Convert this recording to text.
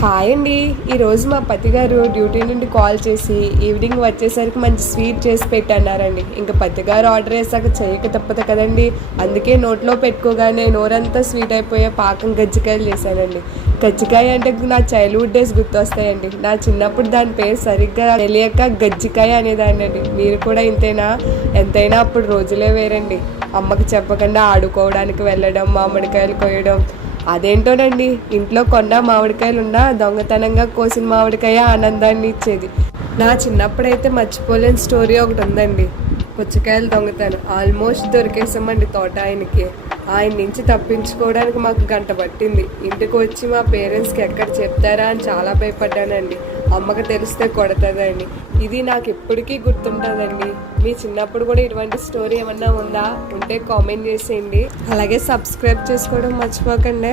Hi అండి. ఈరోజు మా పతి గారు డ్యూటీ నుండి కాల్ చేసి ఈవినింగ్ వచ్చేసరికి మంచి స్వీట్ చేసి పెట్టన్నారండి. ఇంకా పతి గారు ఆర్డర్ వేసాక చేయక తప్పదు కదండి. అందుకే నోట్లో పెట్టుకోగానే నోరంతా స్వీట్ అయిపోయే పాకం గజ్జికాయలు చేశానండి. గజ్జికాయ అంటే నా చైల్డ్హుడ్ డేస్ గుర్తొస్తాయండి. నా చిన్నప్పుడు దాని పేరు సరిగ్గా తెలియక గజ్జికాయ అనేదాన్ని అండి. మీరు కూడా ఇంతేనా? ఎంతైనా అప్పుడు రోజులే వేరండి. అమ్మకి చెప్పకుండా ఆడుకోవడానికి వెళ్ళడం, మామిడికాయలు కోయడం, అదేంటోనండి, ఇంట్లో కొన్న మామిడికాయలు ఉన్నా దొంగతనంగా కోసిన మామిడికాయ ఆనందాన్ని ఇచ్చేది. నా చిన్నప్పుడైతే మర్చిపోలేని స్టోరీ ఒకటి ఉందండి. పుచ్చకాయలు దొంగతనం ఆల్మోస్ట్ దొరికేసామండి తోట ఆయనకి. ఆయన నుంచి తప్పించుకోవడానికి మాకు గంట పట్టింది. ఇంటికి వచ్చి మా పేరెంట్స్కి ఎక్కడ చెప్తారా అని చాలా భయపడ్డానండి. అమ్మకి తెలిస్తే కొడతాదండి. ఇది నాకు ఎప్పటికీ గుర్తుంటుందండి. మీ చిన్నప్పుడు కూడా ఇటువంటి స్టోరీ ఏమన్నా ఉందా? ఉంటే కామెంట్ చేసేయండి. అలాగే సబ్స్క్రైబ్ చేసుకోవడం మర్చిపోకండి.